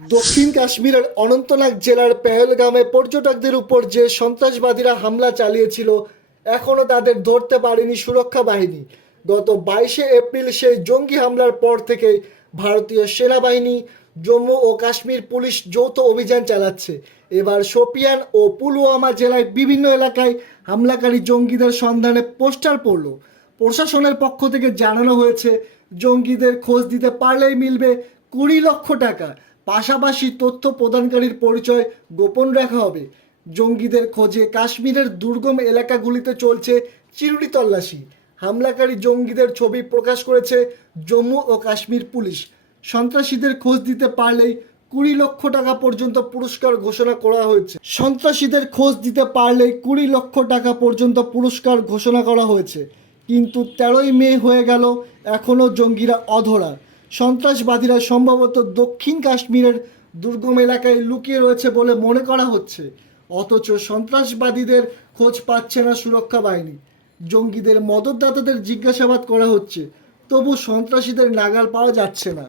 দক্ষিণ কাশ্মীরের অনন্তনাগ জেলার পেহেলগামে পর্যটকদের উপর যে সন্ত্রাসবাদীরা হামলা চালিয়েছিল এখনও তাদের ধরতে পারেনি সুরক্ষা বাহিনী। গত 22শে এপ্রিল সেই জঙ্গি হামলার পর থেকে ভারতীয় সেনাবাহিনী, জম্মু ও কাশ্মীর পুলিশ যৌথ অভিযান চালাচ্ছে। এবার শোপিয়ান ও পুলওয়ামা জেলায় বিভিন্ন এলাকায় হামলাকারী জঙ্গিদের সন্ধানে পোস্টার পড়ল। প্রশাসনের পক্ষ থেকে জানানো হয়েছে, জঙ্গিদের খোঁজ দিতে পারলেই মিলবে 20 লক্ষ টাকা। পাশাপাশি তথ্য প্রদানকারীর পরিচয় গোপন রাখা হবে। জঙ্গিদের খোঁজে কাশ্মীরের দুর্গম এলাকাগুলিতে চলছে চিরুনি তল্লাশি। হামলাকারী জঙ্গিদের ছবি প্রকাশ করেছে জম্মু ও কাশ্মীর পুলিশ। সন্ত্রাসীদের খোঁজ দিতে পারলেই 20 লক্ষ টাকা পর্যন্ত পুরস্কার ঘোষণা করা হয়েছে। সন্ত্রাসীদের খোঁজ দিতে পারলেই 20 লক্ষ টাকা পর্যন্ত পুরস্কার ঘোষণা করা হয়েছে। কিন্তু 13ই মে হয়ে গেল, এখনও জঙ্গিরা অধরা। সন্ত্রাসবাদীরা সম্ভবত দক্ষিণ কাশ্মীরের দুর্গম এলাকায় লুকিয়ে রয়েছে বলে মনে করা হচ্ছে। অথচ সন্ত্রাসবাদীদের খোঁজ পাচ্ছে না সুরক্ষা বাহিনী। জঙ্গিদের মদতদাতাদের জিজ্ঞাসাবাদ করা হচ্ছে, তবু সন্ত্রাসীদের নাগাল পাওয়া যাচ্ছে না।